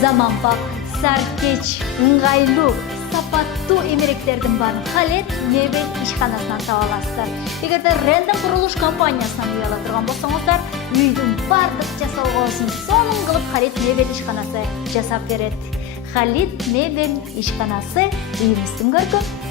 заманбап, саркеч, ыңгайлуу, сапаттуу эмеректердин баарын Халид мебель ишканасынан таба аласыздар. Эгерде Rendom курулуш компаниясынан үй ала турган болсоңуздар, үйдүн бардык жасалгоосун сонун кылып Халид мебель ишканасы жасап берет. Халид мебель ишканасы үйүбүздүн көркү.